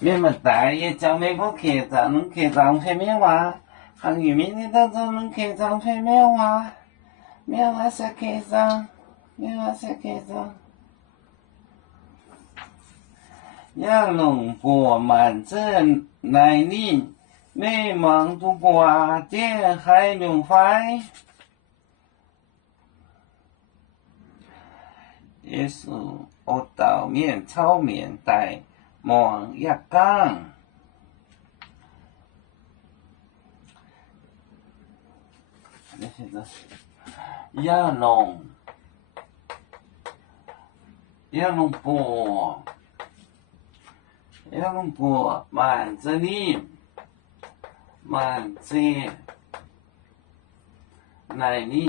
面么大也讲美国客长，能客长配面话，汉语明天当中能客长配面话，面话是客长，面话是客长。杨龙波满镇来临，美梦度过点海龙飞。耶稣我豆面炒面带望一缸。那现在杨龙波。杨龙波满这里，满这来临，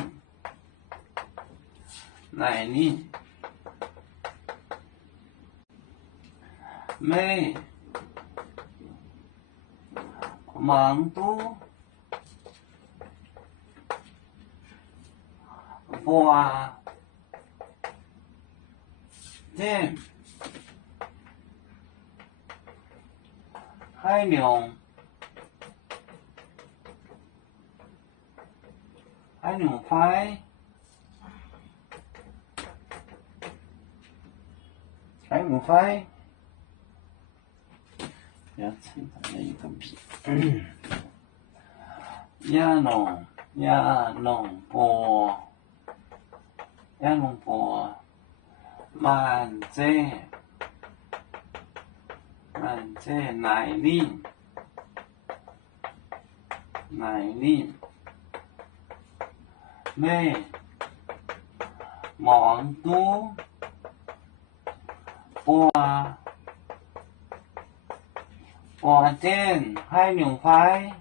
美忙都波点。海龙飞，海龙飞，要称它的一个笔。杨龙波，满这来临，美忙都波点海龙飞。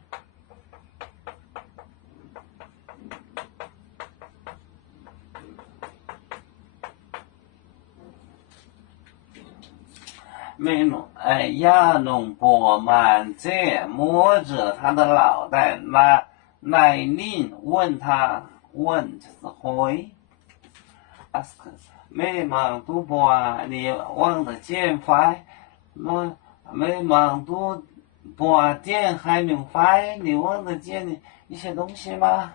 杨龙波满这摸着他的脑袋，来临问就是回 ，ask， 美忙都波，你望得见飞，美忙都波点海龙飞，你望得见一些东西吗？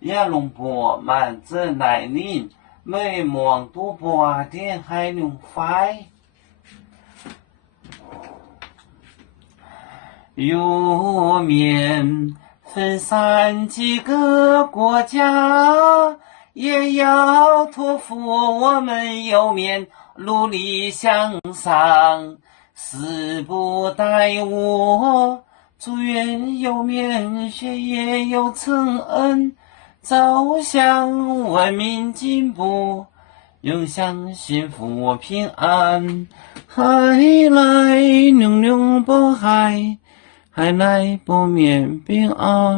杨龙波满这来临，美忙都波点海龙飞。有面分散几个国家，也要托付我们有面努力向上，誓不怠误。祝愿有面学业有成恩，走向文明进步，永享幸福平安。海来龙龙波海，海来不免平安。